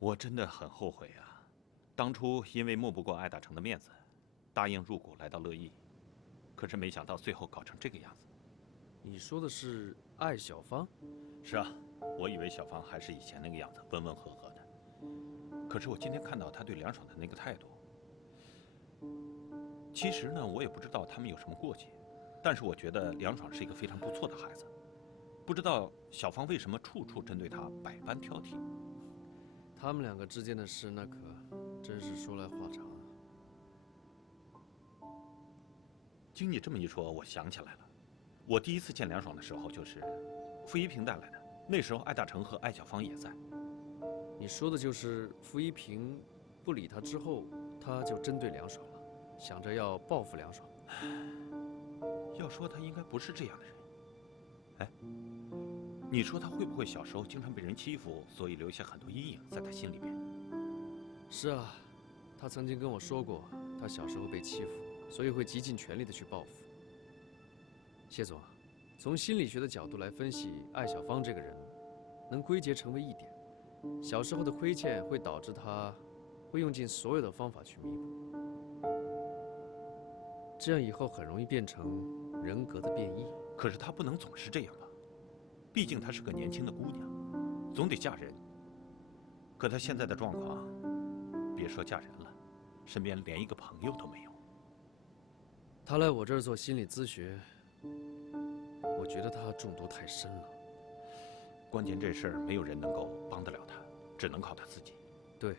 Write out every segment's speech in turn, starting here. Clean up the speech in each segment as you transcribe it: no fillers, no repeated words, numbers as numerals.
我真的很后悔啊，当初因为抹不过艾大成的面子，答应入股来到乐意，可是没想到最后搞成这个样子。你说的是艾小芳？是啊，我以为小芳还是以前那个样子，温温和和的。可是我今天看到她对梁爽的那个态度，其实呢，我也不知道他们有什么过节，但是我觉得梁爽是一个非常不错的孩子。不知道小芳为什么处处针对他，百般挑剔。他们两个之间的事，那可真是说来话长啊。经你这么一说，我想起来了，我第一次见梁爽的时候就是傅一平带来的，那时候艾大成和艾小芳也在。你说的就是傅一平不理他之后，他就针对梁爽了，想着要报复梁爽。要说他应该不是这样的人。哎，你说他会不会小时候经常被人欺负，所以留下很多阴影在他心里面？是啊，他曾经跟我说过，他小时候被欺负，所以会极尽全力的去报复。谢总啊，从心理学的角度来分析，艾小芳这个人，能归结成为一点：小时候的亏欠会导致他会用尽所有的方法去弥补，这样以后很容易变成人格的变异。可是他不能总是这样吧？毕竟她是个年轻的姑娘，总得嫁人。可她现在的状况，别说嫁人了，身边连一个朋友都没有。他来我这儿做心理咨询，我觉得他中毒太深了。关键这事儿没有人能够帮得了他，只能靠他自己。对，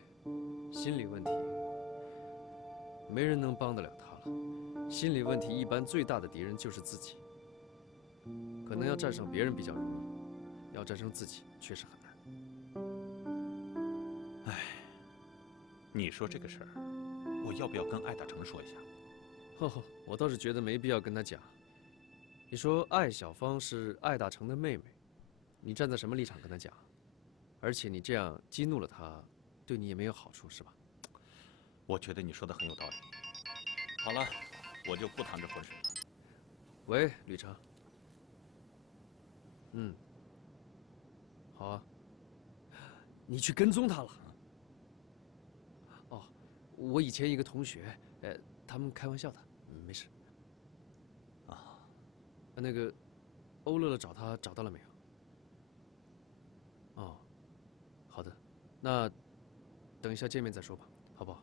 心理问题，没人能帮得了他了。心理问题一般最大的敌人就是自己。可能要战胜别人比较容易，要战胜自己确实很难。唉，你说这个事儿，我要不要跟艾大成说一下？我倒是觉得没必要跟他讲。你说艾小芳是艾大成的妹妹，你站在什么立场跟他讲？而且你这样激怒了他，对你也没有好处，是吧？我觉得你说的很有道理。好了，我就不淌这浑水了。喂，吕成。好啊。你去跟踪他了？哦，我以前一个同学，他们开玩笑的，没事。啊，那个，欧乐乐找他找到了没有？哦，好的，那等一下见面再说吧，好不好？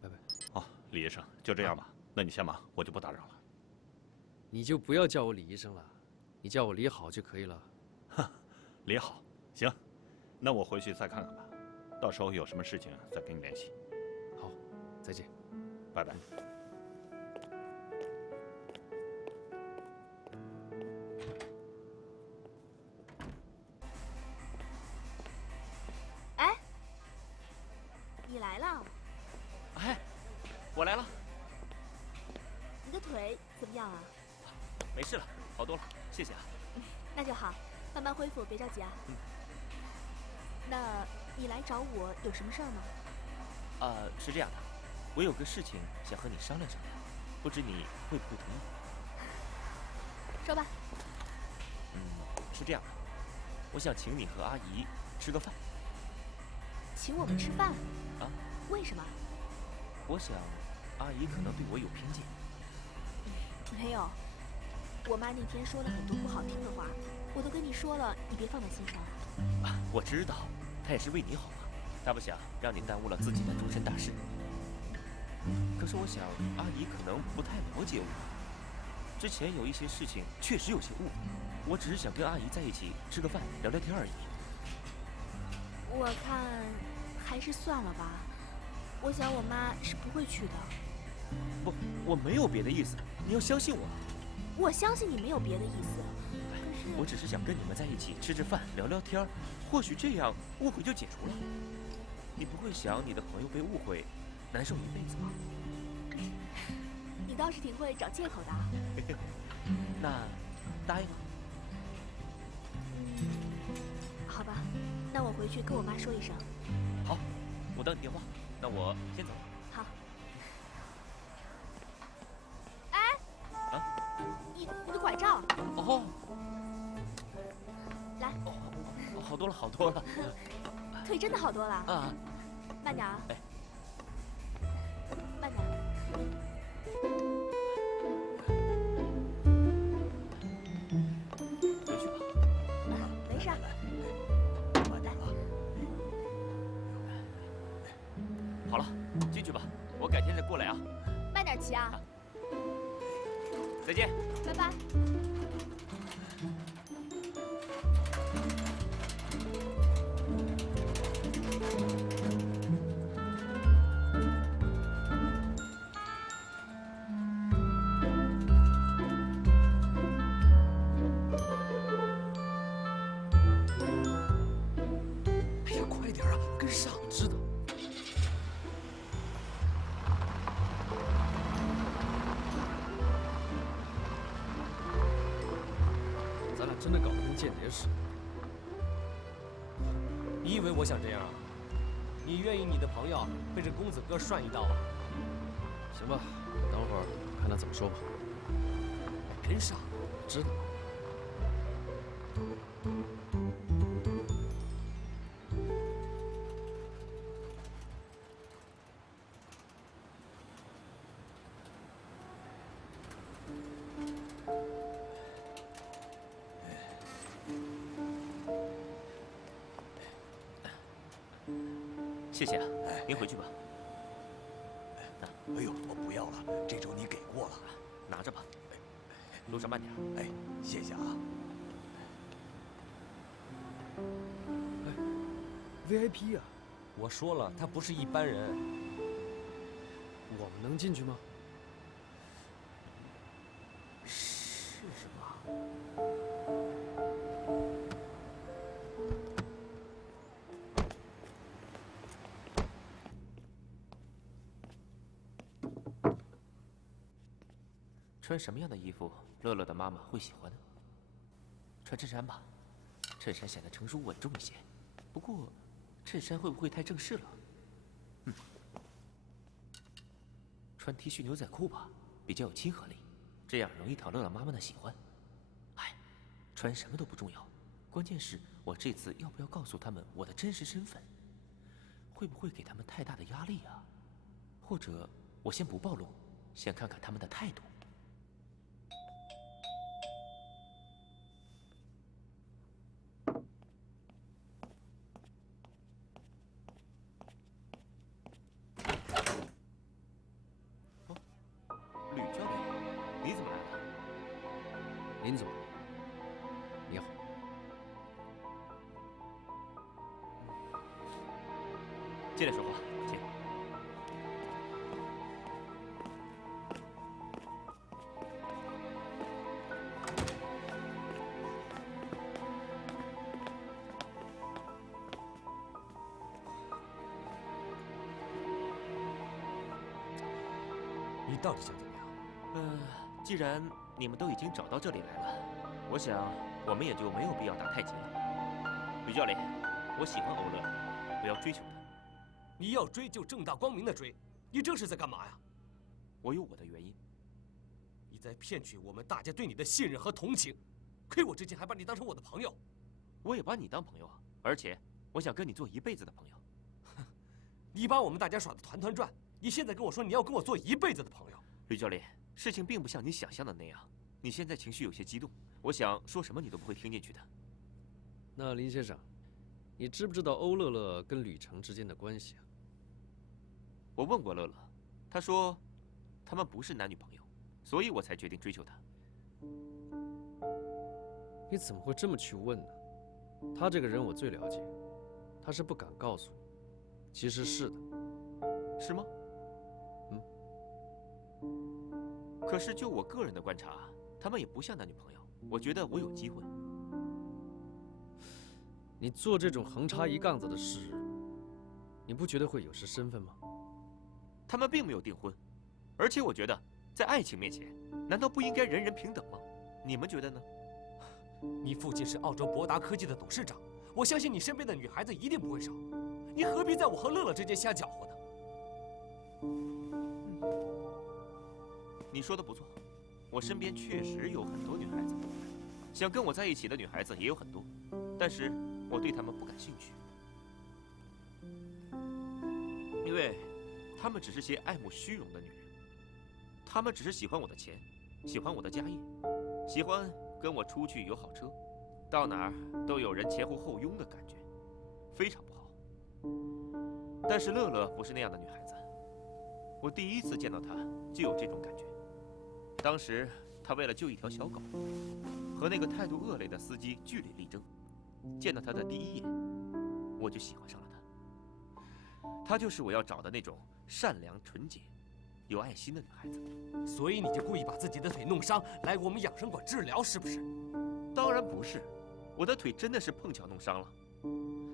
拜拜。好，李医生，就这样吧。那你先忙，我就不打扰了。你就不要叫我李医生了，你叫我李好就可以了。李好，行，那我回去再看看吧，到时候有什么事情再跟你联系。好，再见，拜拜。哎，你来了？哎，我来了。你的腿怎么样啊？没事了，好多了，谢谢啊。那就好，慢慢恢复，别着急啊。那你来找我有什么事儿吗？是这样的，我有个事情想和你商量商量，不知你会不会同意？说吧。是这样的，我想请你和阿姨吃个饭。请我们吃饭？啊？为什么？我想，阿姨可能对我有偏见。没有，我妈那天说了很多不好听的话，我都跟你说了，你别放在心上。我知道，她也是为你好嘛，她不想让你耽误了自己的终身大事。可是我想，阿姨可能不太了解我，之前有一些事情确实有些误会，我只是想跟阿姨在一起吃个饭，聊聊天而已。我看还是算了吧，我想我妈是不会去的。不，我没有别的意思，你要相信我。我相信你没有别的意思，可是我只是想跟你们在一起吃吃饭，聊聊天，或许这样误会就解除了。你不会想你的朋友被误会，难受一辈子吗？你倒是挺会找借口的啊。那答应了？好吧，那我回去跟我妈说一声。好，我等你电话。那我先走了。好。哎，你的拐杖。哦，来。哦，好多了，好多了。腿真的好多了。啊，慢点啊。哎，慢点。回去吧。没事。慢点啊。好了，进去吧，我改天再过来啊。慢点骑啊。再见。拜拜。哎呀，快点啊，跟上！知道。咱俩真的搞得跟间谍似的。你以为我想这样啊？你愿意你的朋友被这公子哥涮一刀啊？行吧，等会儿看他怎么说吧。跟上！知道。谢谢啊，您回去吧。哎呦，我不要了，这周你给过了，拿着吧，路上慢点。哎，谢谢啊。VIP 啊，我说了，他不是一般人。我们能进去吗？试试吧。穿什么样的衣服，乐乐的妈妈会喜欢呢？穿衬衫吧，衬衫显得成熟稳重一些。不过，衬衫会不会太正式了？穿 T 恤牛仔裤吧，比较有亲和力，这样容易讨乐乐妈妈的喜欢。哎，穿什么都不重要，关键是我这次要不要告诉他们我的真实身份？会不会给他们太大的压力啊？或者我先不暴露，先看看他们的态度。吕教练，你怎么来了？林总，你好。进来说话，请。你到底想怎么样？既然你们都已经找到这里来了，我想我们也就没有必要打太极了。吕教练，我喜欢欧乐，我要追求他。你要追就正大光明的追，你这是在干嘛呀？我有我的原因。你在骗取我们大家对你的信任和同情，亏我之前还把你当成我的朋友。我也把你当朋友啊，而且我想跟你做一辈子的朋友。你把我们大家耍得团团转，你现在跟我说你要跟我做一辈子的朋友？吕教练，事情并不像你想象的那样，你现在情绪有些激动，我想说什么你都不会听进去的。那林先生，你知不知道欧乐乐跟吕程之间的关系啊？我问过乐乐，他说他们不是男女朋友，所以我才决定追求他。你怎么会这么去问呢？他这个人我最了解，他是不敢告诉你，其实是的。是吗？可是就我个人的观察，他们也不像男女朋友。我觉得我有机会。你做这种横插一杠子的事，你不觉得会有失身份吗？他们并没有订婚，而且我觉得，在爱情面前，难道不应该人人平等吗？你们觉得呢？你父亲是澳洲博达科技的董事长，我相信你身边的女孩子一定不会少。你何必在我和乐乐之间瞎搅和呢？你说的不错，我身边确实有很多女孩子，想跟我在一起的女孩子也有很多，但是我对她们不感兴趣。因为她们只是些爱慕虚荣的女人，她们只是喜欢我的钱，喜欢我的家业，喜欢跟我出去有好车，到哪儿都有人前呼后拥的感觉，非常不好。但是乐乐不是那样的女孩子，我第一次见到她就有这种感觉。当时她为了救一条小狗，和那个态度恶劣的司机据理力争。见到她的第一眼，我就喜欢上了她。她就是我要找的那种善良、纯洁、有爱心的女孩子。所以你就故意把自己的腿弄伤，来我们养生馆治疗，是不是？当然不是，我的腿真的是碰巧弄伤了。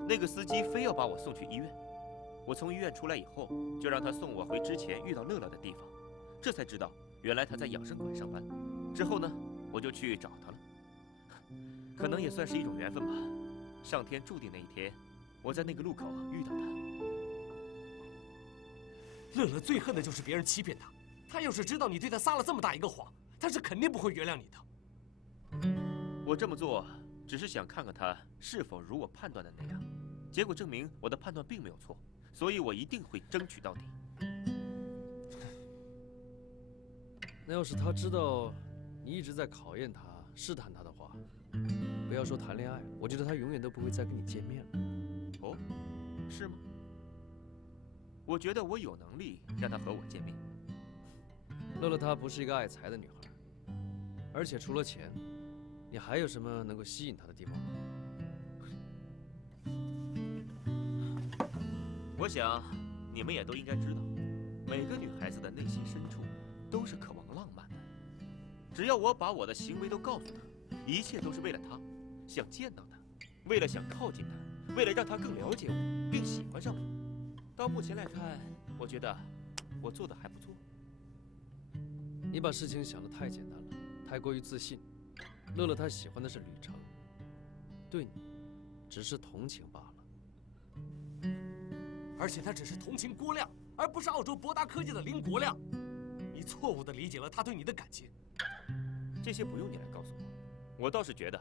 那个司机非要把我送去医院，我从医院出来以后，就让他送我回之前遇到乐乐的地方，这才知道原来他在养生馆上班。之后呢，我就去找他了，可能也算是一种缘分吧。上天注定那一天，我在那个路口遇到他。乐乐最恨的就是别人欺骗他，他要是知道你对他撒了这么大一个谎，他是肯定不会原谅你的。我这么做只是想看看他是否如我判断的那样，结果证明我的判断并没有错，所以我一定会争取到底。那要是他知道你一直在考验他、试探他的话，不要说谈恋爱，我觉得他永远都不会再跟你见面了。哦，是吗？我觉得我有能力让他和我见面。乐乐她不是一个爱财的女孩，而且除了钱，你还有什么能够吸引她的地方吗？我想你们也都应该知道，每个女孩子的内心深处都是渴望浪漫的。只要我把我的行为都告诉她，一切都是为了她，想见到她，为了想靠近她，为了让她更了解我并喜欢上我。到目前来看，我觉得我做的还不错。你把事情想得太简单了，太过于自信。乐乐她喜欢的是旅程，对你只是同情罢了。而且他只是同情郭亮，而不是澳洲博达科技的林国亮。你错误地理解了他对你的感情。这些不用你来告诉我，我倒是觉得，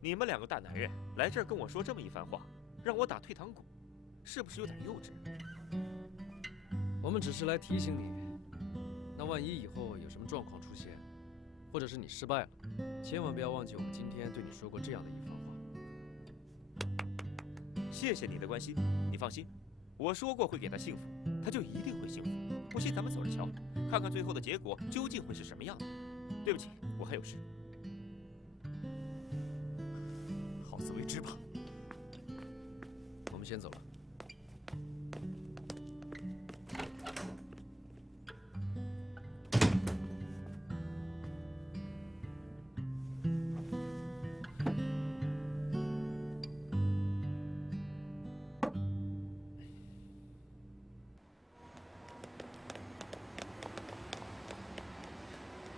你们两个大男人来这儿跟我说这么一番话，让我打退堂鼓，是不是有点幼稚？我们只是来提醒你，那万一以后有什么状况出现，或者是你失败了，千万不要忘记我们今天对你说过这样的一番话。谢谢你的关心，你放心，我说过会给他幸福，他就一定会幸福。不信咱们走着瞧，看看最后的结果究竟会是什么样的。对不起，我还有事。好自为之吧。我们先走了。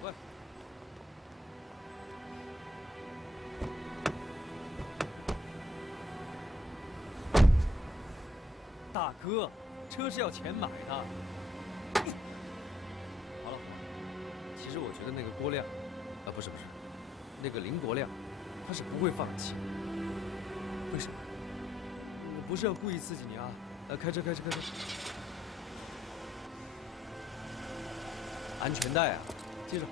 喂，大哥，车是要钱买的。好了好了，其实我觉得那个郭亮，不是，那个林国亮，他是不会放弃。为什么？我不是要故意刺激你啊！开车！安全带啊，接着。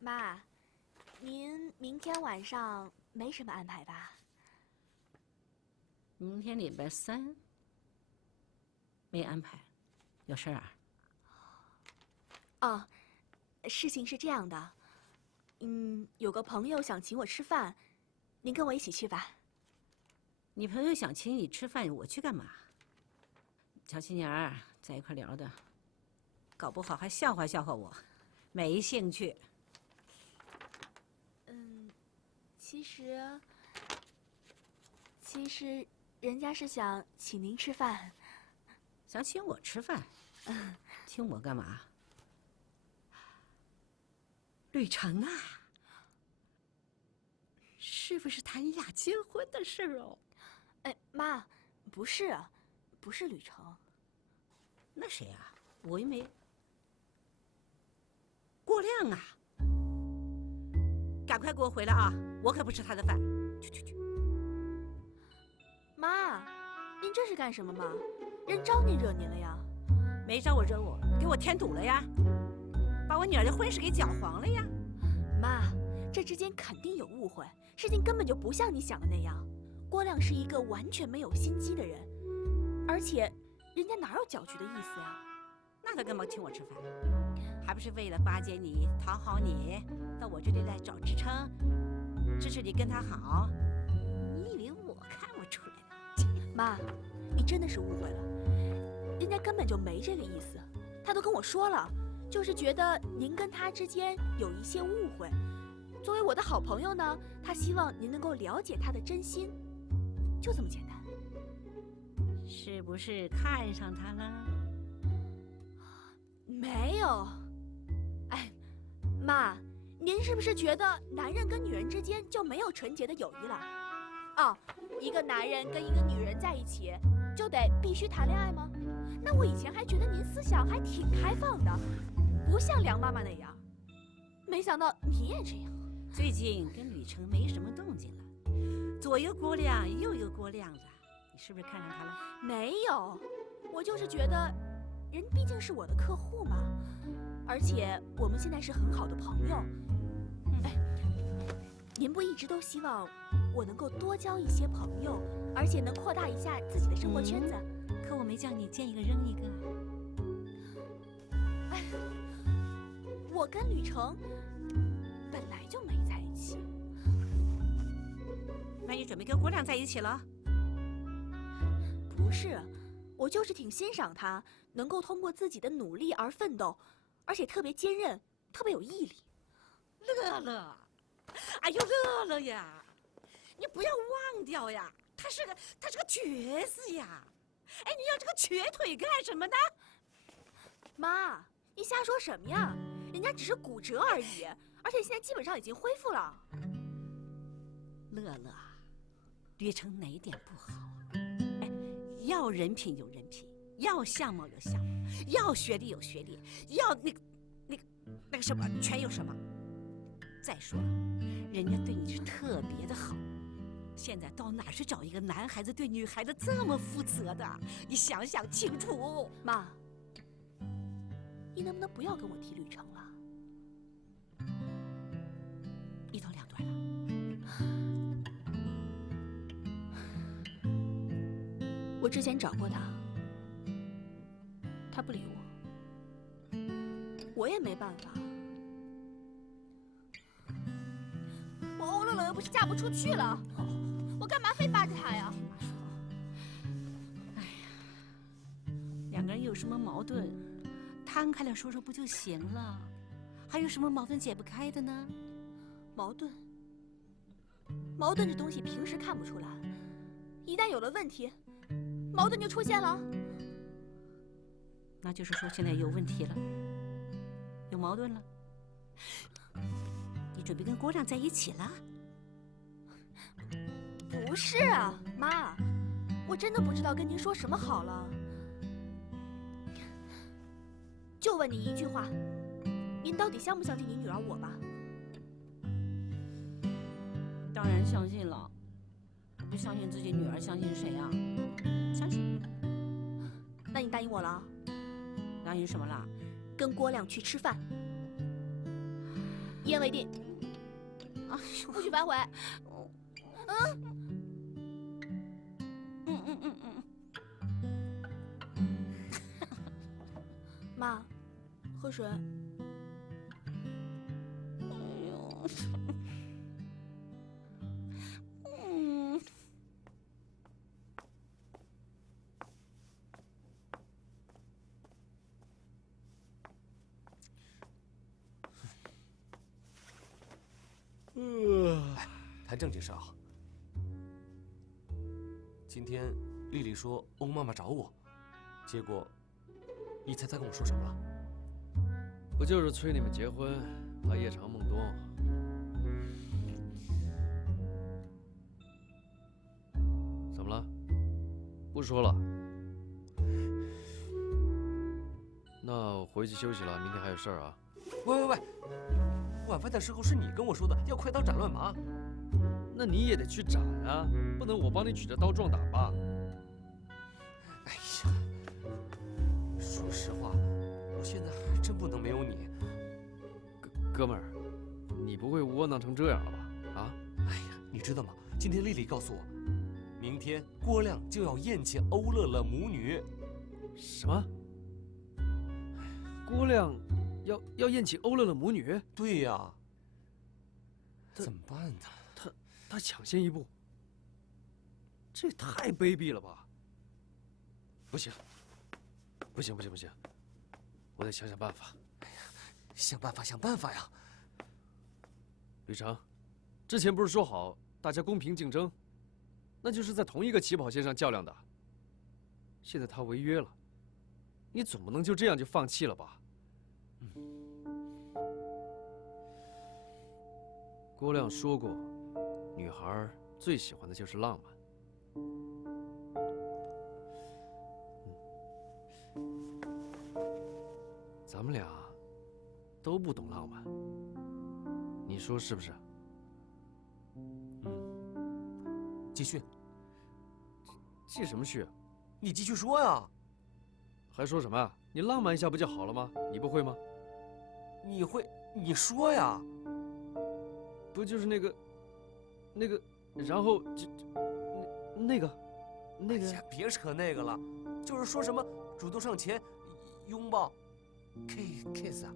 妈，您明天晚上没什么安排吧？明天礼拜三，没安排，有事儿啊？哦，事情是这样的，有个朋友想请我吃饭，您跟我一起去吧。你朋友想请你吃饭，我去干嘛？小青年儿在一块聊的，搞不好还笑话我，没兴趣。其实，人家是想请您吃饭。想请我吃饭？请我干嘛？旅程啊，是不是谈俩结婚的事儿哦？哎，妈，不是，不是吕程。那谁啊？我又没。郭亮啊！赶快给我回来啊！我可不吃他的饭。去。妈，您这是干什么嘛？人招您惹您了呀？没招我惹我，给我添堵了呀！把我女儿的婚事给搅黄了呀！妈，这之间肯定有误会，事情根本就不像你想的那样。郭亮是一个完全没有心机的人，而且人家哪有搅局的意思呀？那他干嘛请我吃饭？还不是为了巴结你、讨好你，到我这里来找支撑，支持你跟他好。你以为我看不出来了？妈，你真的是误会了，人家根本就没这个意思。他都跟我说了，就是觉得您跟他之间有一些误会。作为我的好朋友呢，他希望您能够了解他的真心，就这么简单。是不是看上他了？没有。哎，妈，您是不是觉得男人跟女人之间就没有纯洁的友谊了？哦，一个男人跟一个女人在一起，就得必须谈恋爱吗？那我以前还觉得您思想还挺开放的，不像梁妈妈那样。没想到你也这样。最近跟吕程没什么动静了，左有郭亮，右有郭亮的，你是不是看上他了？没有，我就是觉得，人毕竟是我的客户嘛，而且我们现在是很好的朋友。哎，您不一直都希望我能够多交一些朋友，而且能扩大一下自己的生活圈子？可我没叫你见一个扔一个。哎，我跟吕程本来就没在一起。那你准备跟郭亮在一起了？不是，我就是挺欣赏他能够通过自己的努力而奋斗，而且特别坚韧，特别有毅力。乐乐，哎呦乐乐呀，你不要忘掉呀，他是个瘸子呀。哎，你要这个瘸腿干什么呢？妈，你瞎说什么呀？人家只是骨折而已，而且现在基本上已经恢复了。乐乐，吕程哪点不好啊？哎，要人品有人品，要相貌有相貌，要学历有学历，要那个什么全有什么。再说了，人家对你是特别的好。现在到哪去找一个男孩子对女孩子这么负责的？你想想清楚。妈，你能不能不要跟我提吕程了？一刀两断了。我之前找过他，他不理我，我也没办法。我欧乐乐又不是嫁不出去了，我干嘛非巴着他呀？哎呀，两个人有什么矛盾，摊开了说说不就行了？还有什么矛盾解不开的呢？矛盾这东西平时看不出来，一旦有了问题，矛盾就出现了。那就是说现在有问题了，有矛盾了。你准备跟郭亮在一起了？不是啊，妈，我真的不知道跟您说什么好了。就问你一句话，您到底相不相信你女儿我吧？当然相信了，我不相信自己女儿，相信谁啊？相信。那你答应我了？答应什么了？跟郭亮去吃饭，一言为定。啊，不许反悔。妈，喝水。哎呦，谈正经事啊。今天丽丽说欧妈妈找我，结果你猜她跟我说什么了？不就是催你们结婚，怕夜长梦多吗？说了。那我回去休息了，明天还有事儿啊。喂，晚饭的时候是你跟我说的要快刀斩乱麻。那你也得去斩啊，不能我帮你举着刀壮胆吧？哎呀，说实话，我现在还真不能没有你。哥们儿，你不会窝囊成这样了吧？啊？哎呀，你知道吗？今天丽丽告诉我，明天郭亮就要宴请欧乐乐母女。什么？郭亮要宴请欧乐乐母女？对呀，他怎么办呢？他抢先一步，这也太卑鄙了吧！不行，我得想想办法。想办法呀！吕成，之前不是说好大家公平竞争，那就是在同一个起跑线上较量的。现在他违约了，你总不能就这样就放弃了吧？郭亮说过，女孩最喜欢的就是浪漫。咱们俩都不懂浪漫，你说是不是？继续，继什么续？你继续说呀！还说什么呀？你浪漫一下不就好了吗？你不会吗？你会，你说呀！不就是那个，然后那个，哎呀，别扯那个了，就是说什么主动上前拥抱 ，kiss 啊！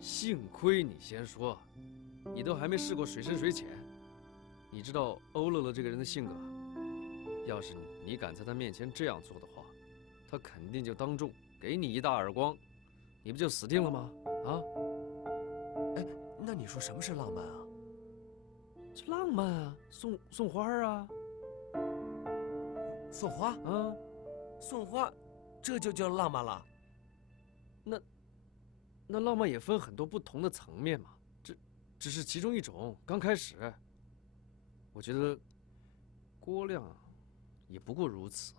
幸亏你先说，你都还没试过水深水浅。你知道欧乐乐这个人的性格，要是你敢在他面前这样做的话，他肯定就当众给你一大耳光，你不就死定了吗？啊？哎，那你说什么是浪漫啊？这浪漫啊，送花啊，送花啊，送花，这就叫浪漫了？那浪漫也分很多不同的层面嘛，这只是其中一种。刚开始，我觉得郭亮也不过如此。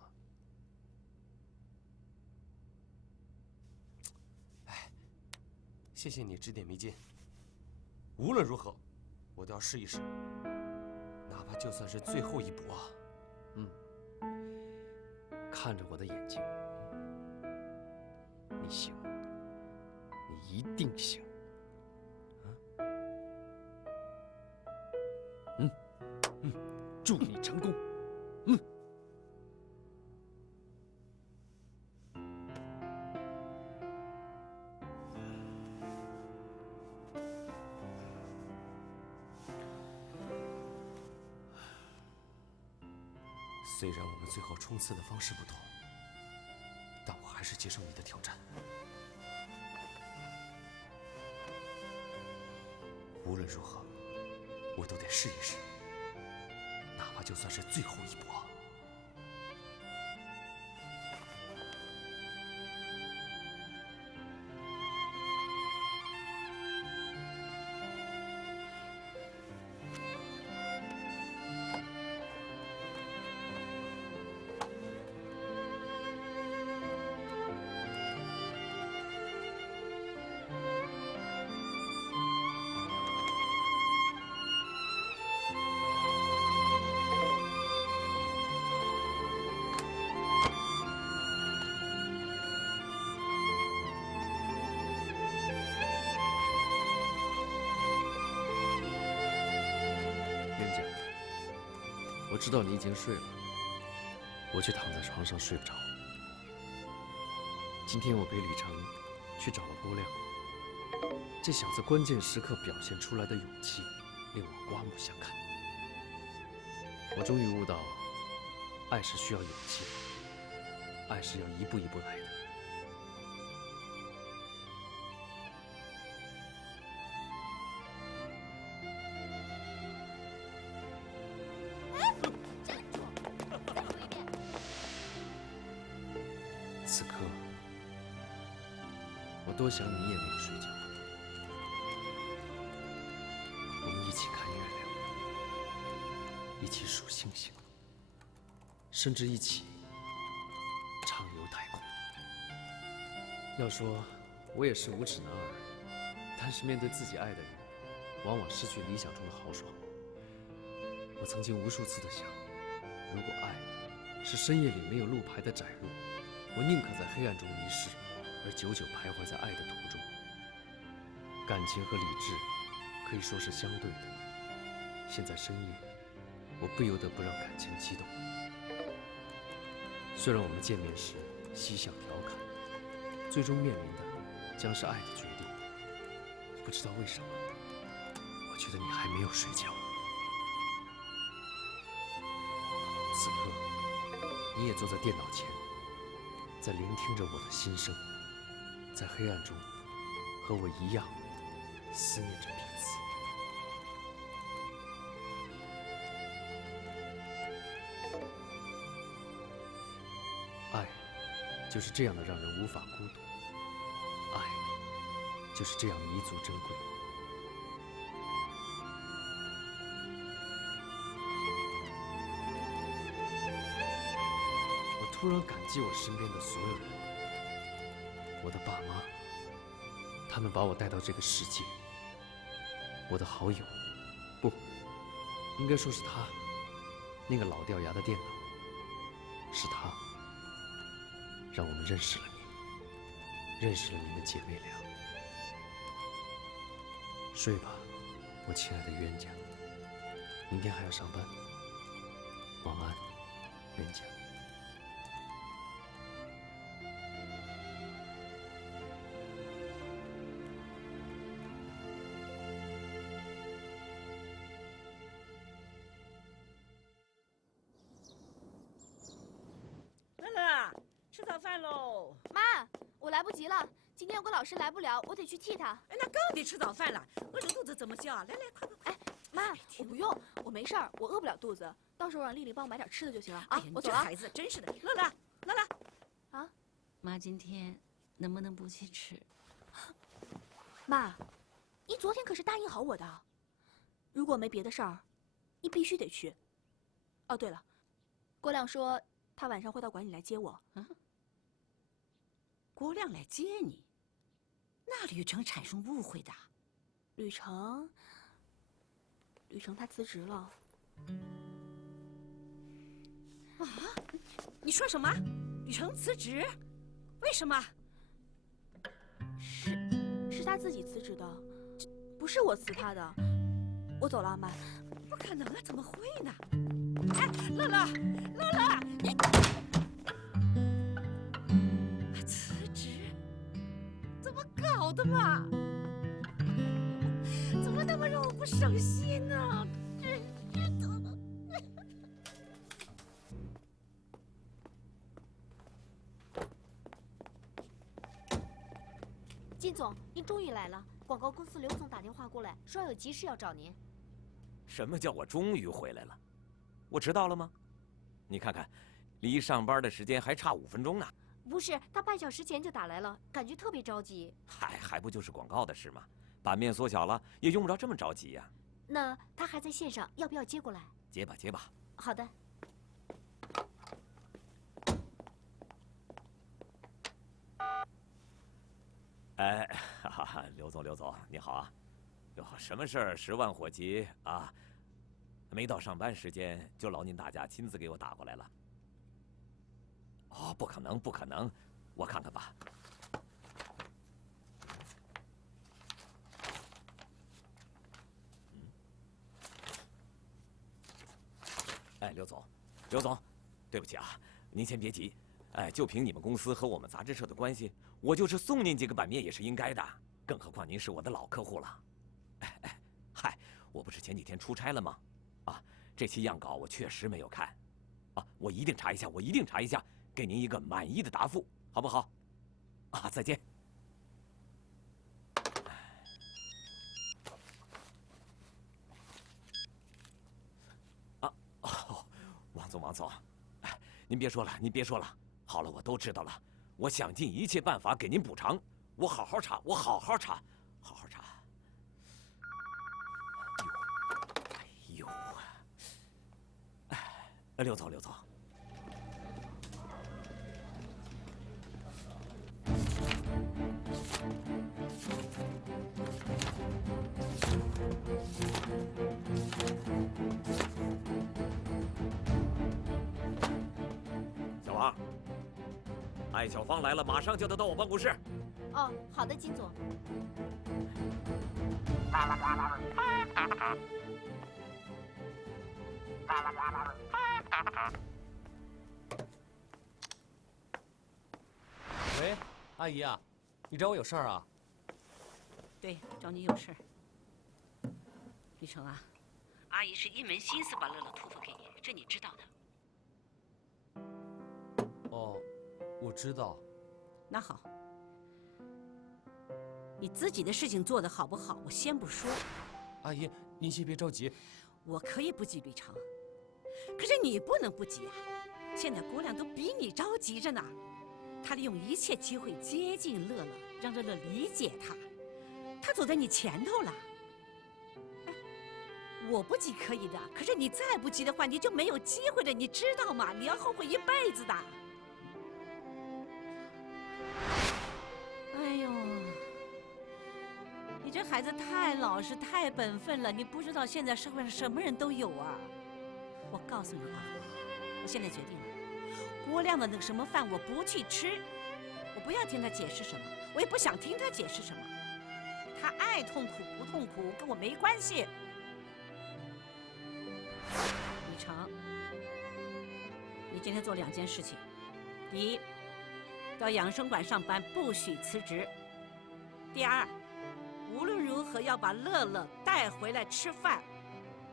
哎，谢谢你指点迷津。无论如何，我都要试一试，哪怕就算是最后一搏啊。看着我的眼睛，你行，你一定行。祝你成功。虽然我们最后冲刺的方式不同，但我还是接受你的挑战。无论如何，我都得试一试，哪怕就算是最后一搏。我知道你已经睡了，我却躺在床上睡不着。今天我陪吕成去找了郭亮，这小子关键时刻表现出来的勇气，令我刮目相看。我终于悟到，爱是需要勇气的，爱是要一步一步来的。此刻，我多想你也没有睡觉。我们一起看月亮，一起数星星，甚至一起要说我也是无耻男儿，但是面对自己爱的人，往往失去理想中的豪爽。我曾经无数次的想，如果爱是深夜里没有路牌的窄路，我宁可在黑暗中迷失，而久久徘徊在爱的途中。感情和理智可以说是相对的。现在深夜，我不由得不让感情激动。虽然我们见面时嬉笑调侃，最终面临的将是爱的决定。不知道为什么，我觉得你还没有睡觉。此刻，你也坐在电脑前，在聆听着我的心声，在黑暗中和我一样思念着彼此。爱就是这样的让人无法孤独，爱就是这样弥足珍贵。我突然感激我身边的所有人，我的爸妈，他们把我带到这个世界；我的好友，不，应该说是他，那个老掉牙的电脑，是他让我们认识了你，认识了你们姐妹俩。睡吧，我亲爱的冤家，明天还要上班。晚安，冤家。乐乐，吃早饭喽！妈，我来不及了，今天有个老师来不了，我得去替他。哎，那更得吃早饭了，饿着肚子怎么叫？来来，快快快！哎，妈，我不用，我没事儿，我饿不了肚子，到时候让丽丽帮我买点吃的就行了啊。哎呀，我走了。你这孩子真是的，乐乐，乐乐，啊，妈今天能不能不去吃？妈，你昨天可是答应好我的，如果没别的事儿，你必须得去。哦，对了，郭亮说他晚上会到馆里来接我。郭亮来接你，那吕程产生误会的。吕程他辞职了。啊？你说什么？吕程辞职？为什么？是他自己辞职的，不是我辞他的。我走了，阿曼。不可能啊，怎么会呢？哎，乐乐，乐乐，你辞职？怎么搞的嘛？怎么那么让我不省心呢？真是的。金总，您终于来了。广告公司刘总打电话过来，说有急事要找您。什么叫我终于回来了？我迟到了吗？你看看，离上班的时间还差5分钟呢。不是，他半小时前就打来了，感觉特别着急。嗨，还不就是广告的事吗？版面缩小了，也用不着这么着急呀。那他还在线上，要不要接过来？接吧，接吧。好的。哎，哈哈，刘总，你好啊！哟，什么事儿10万火急啊？没到上班时间就劳您大驾亲自给我打过来了。哦，不可能，我看看吧。哎，刘总，对不起啊，您先别急。哎，就凭你们公司和我们杂志社的关系，我就是送您几个版面也是应该的。更何况您是我的老客户了。嗨，我不是前几天出差了吗？啊，这期样稿我确实没有看。啊，我一定查一下，给您一个满意的答复，好不好？啊，再见。王总，哎，您别说了，好了，我都知道了，我想尽一切办法给您补偿，我好好查。哎呦，刘总。艾小芳来了，马上叫她到我办公室。哦，好的，金总。喂，阿姨啊，你找我有事儿啊？对，找你有事儿。玉成啊，阿姨是一门心思把乐乐托付给你，这你知道的。哦，我知道。那好，你自己的事情做得好不好，我先不说。阿姨，您先别着急。我可以不急吕成，可是你不能不急啊！现在郭亮都比你着急着呢，他利用一切机会接近乐乐，让乐乐理解他，他走在你前头了。哎，我不急可以的，可是你再不急的话，你就没有机会了，你知道吗？你要后悔一辈子的。哎呦！你这孩子太老实、太本分了，你不知道现在社会上什么人都有啊！我告诉你吧，我现在决定了，郭亮的那个什么饭我不去吃，我不要听他解释什么，我也不想听他解释什么，他爱痛苦不痛苦跟我没关系。李成，你今天做2件事情：第一，到养生馆上班，不许辞职；第二，无论如何要把乐乐带回来吃饭，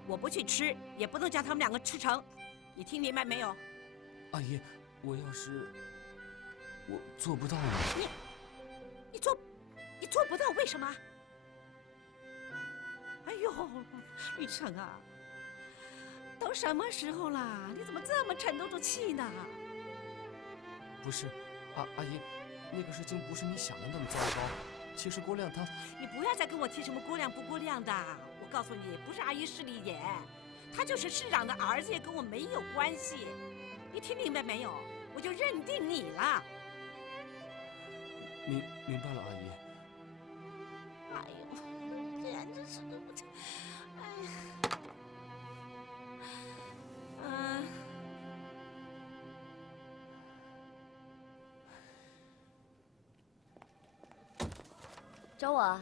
我不去吃，也不能叫他们2个吃成，你听明白没有？阿姨，我要是我做不到呢？你做不到，为什么？哎呦，雨成啊，都什么时候了，你怎么这么沉得住气呢？不是，阿姨，那个事情不是你想的那么糟糕。其实郭亮他……你不要再跟我提什么郭亮不郭亮的，我告诉你，不是阿姨势利眼，他就是市长的儿子，也跟我没有关系。你听明白没有？我就认定你了。明白了，阿姨。哎呦，简直是……哎呀，找我啊？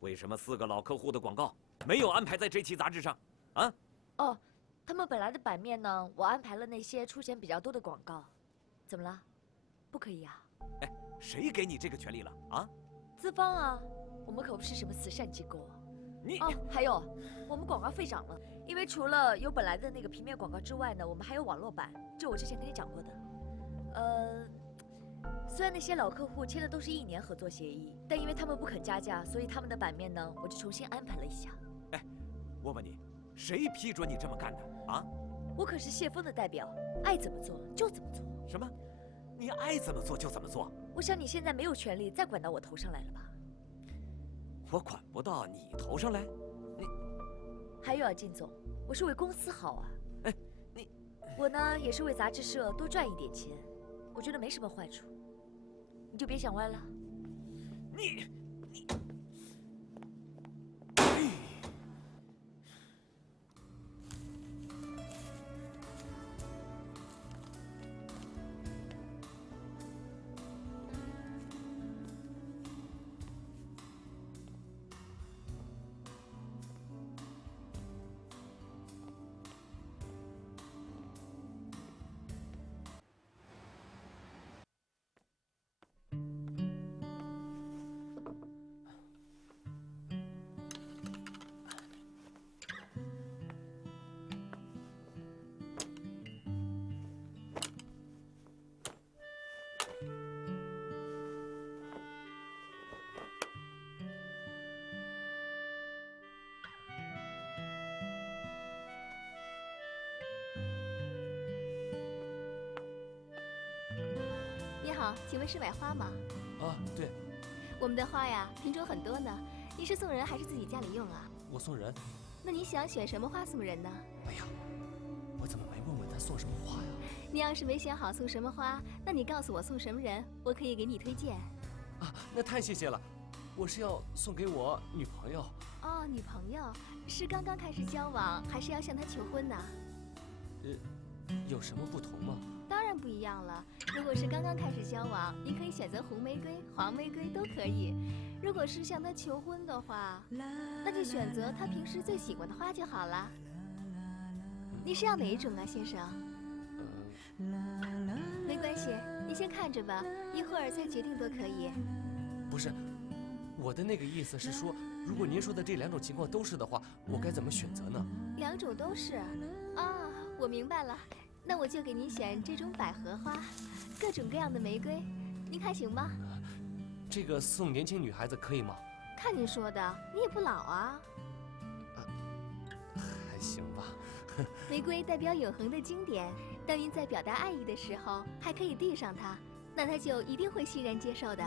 为什么4个老客户的广告没有安排在这期杂志上？啊？哦，他们本来的版面呢，我安排了那些出钱比较多的广告。怎么了？不可以啊？哎，谁给你这个权利了啊？资方啊，我们可不是什么慈善机构。你哦，还有，我们广告费涨了，因为除了有本来的那个平面广告之外呢，我们还有网络版，这我之前跟你讲过的。虽然那些老客户签的都是1年合作协议，但因为他们不肯加价，所以他们的版面呢，我就重新安排了一下。哎，我问你，谁批准你这么干的啊？我可是谢峰的代表，爱怎么做就怎么做。什么？你爱怎么做就怎么做？我想你现在没有权利再管到我头上来了吧？我管不到你头上来？你还有啊，靳总，我是为公司好啊。哎，我呢也是为杂志社多赚一点钱，我觉得没什么坏处。你就别想歪了。你。你好，请问是买花吗？啊，对，我们的花呀，品种很多呢。你是送人还是自己家里用啊？我送人。那你想选什么花送人呢？哎呀，我怎么没问问他送什么花呀？你要是没想好送什么花，那你告诉我送什么人，我可以给你推荐。啊，那太谢谢了。我是要送给我女朋友。哦，女朋友是刚刚开始交往，还是要向她求婚呢？有什么不同吗？当然不一样了。如果是刚刚开始交往，你可以选择红玫瑰、黄玫瑰都可以。如果是向他求婚的话，那就选择他平时最喜欢的花就好了。你是要哪一种啊，先生？没关系，你先看着吧，一会儿再决定都可以。不是，我的那个意思是说，如果您说的这2种情况都是的话，我该怎么选择呢？2种都是啊，我明白了。那我就给您选这种百合花，各种各样的玫瑰，您看行吗？这个送年轻女孩子可以吗？看您说的，你也不老啊。还行吧。玫瑰代表永恒的经典，当您在表达爱意的时候，还可以递上它，那他就一定会欣然接受的。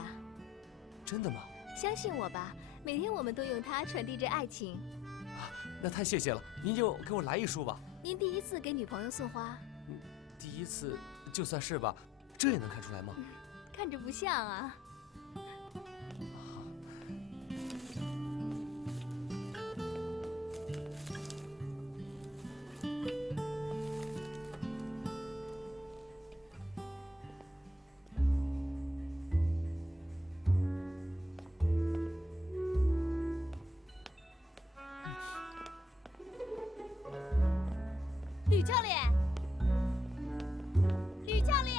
真的吗？相信我吧，每天我们都用它传递着爱情。那太谢谢了，您就给我来一束吧。您第一次给女朋友送花？第一次就算是吧，这也能看出来吗？看着不像啊。吕教练，吕教练，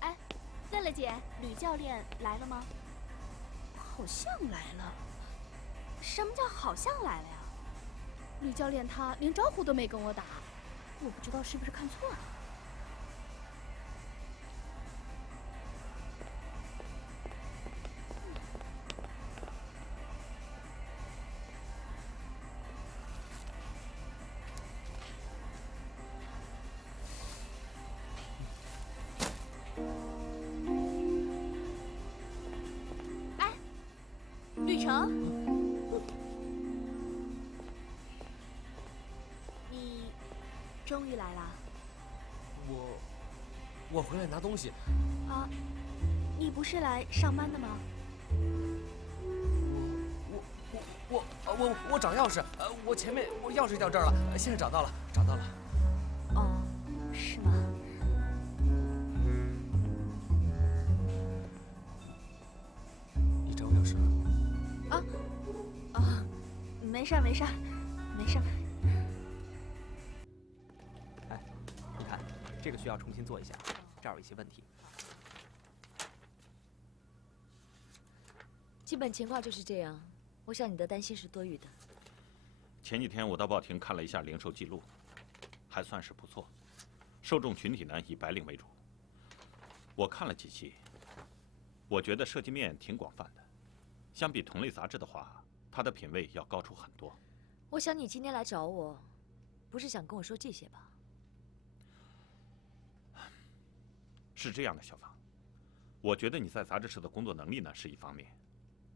哎，乐乐姐，吕教练来了吗？好像来了。什么叫好像来了呀？吕教练他连招呼都没跟我打，我不知道是不是看错了。哎，吕成。终于来了。我回来拿东西。啊，你不是来上班的吗？我找钥匙，我前面钥匙掉这儿了，现在找到了，找到了。哦，是吗？你找我有事？没事儿，没事儿，没事儿。你看，这个需要重新做一下，这儿有一些问题。基本情况就是这样，我想你的担心是多余的。前几天我到报亭看了一下零售记录，还算是不错。受众群体呢以白领为主。我看了几期，我觉得涉及面挺广泛的，相比同类杂志的话，它的品味要高出很多。我想你今天来找我，不是想跟我说这些吧？是这样的，小芳，我觉得你在杂志社的工作能力呢是一方面，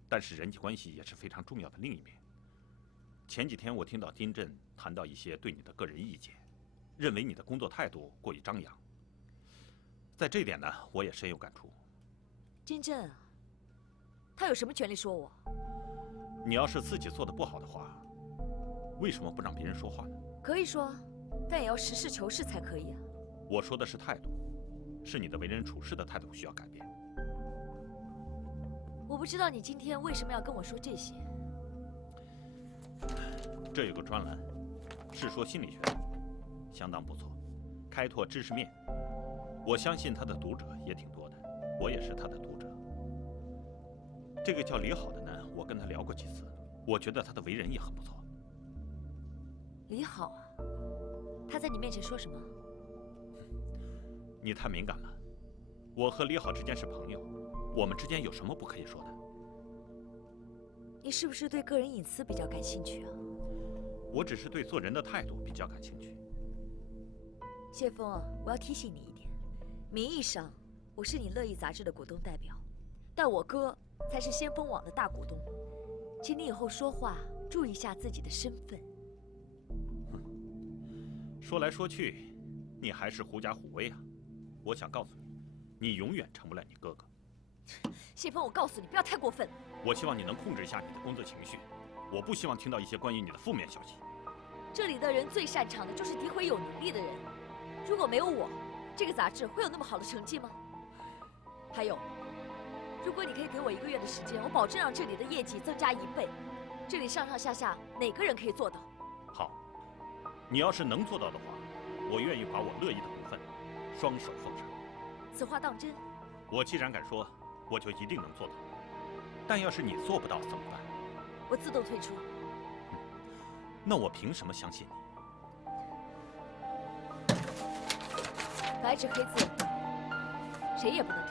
但是人际关系也是非常重要的另一面。前几天我听到金震谈到一些对你的个人意见，认为你的工作态度过于张扬。在这一点呢，我也深有感触。金震啊，他有什么权利说我？你要是自己做的不好的话，为什么不让别人说话呢？可以说，但也要实事求是才可以啊。我说的是态度，是你的为人处事的态度需要改变。我不知道你今天为什么要跟我说这些。这有个专栏，是说心理学的，相当不错，开拓知识面。我相信他的读者也挺多的，我也是他的读者。这个叫李好的呢，我跟他聊过几次，我觉得他的为人也很不错。李好啊，他在你面前说什么？你太敏感了，我和李好之间是朋友，我们之间有什么不可以说的？你是不是对个人隐私比较感兴趣啊？我只是对做人的态度比较感兴趣。谢峰啊，我要提醒你一点，名义上我是你乐意杂志的股东代表，但我哥才是先锋网的大股东，请你以后说话注意一下自己的身份。说来说去，你还是狐假虎威啊！我想告诉你，你永远成不了你哥哥。谢峰，我告诉你，不要太过分。我希望你能控制一下你的工作情绪，我不希望听到一些关于你的负面消息。这里的人最擅长的就是诋毁有能力的人。如果没有我，这个杂志会有那么好的成绩吗？还有，如果你可以给我1个月的时间，我保证让这里的业绩增加1倍。这里上上下下哪个人可以做到？好，你要是能做到的话，我愿意把我乐意的股份双手奉上。此话当真？我既然敢说，我就一定能做到。但要是你做不到怎么办？我自动退出。那我凭什么相信你？白纸黑字，谁也不能